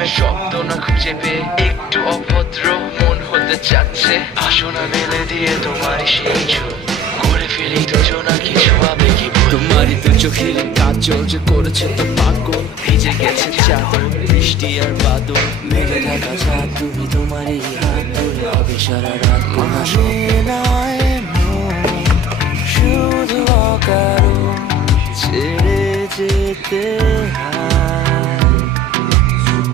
প্রেমের শব্দ না খুঁজে পেয়ে একটু অভদ্র মন হতে চাচ্ছে। আসো না মেলে দিয়ে তোমারই সেই চোখ, করে ফেলি দুজনা কিছু আবেগী ভুল। তোমারই দু চোখের কাজল যে করেছে তো পাগল, ভিজে গেছে চাদর বৃষ্টি আর বাদল। মেঘে ঢাকা চাঁদ তুমি তোমারই হাত ধরে হবে সারা রাত কোনা নয় শুধু অকারণ ছেড়ে যেতে হয়।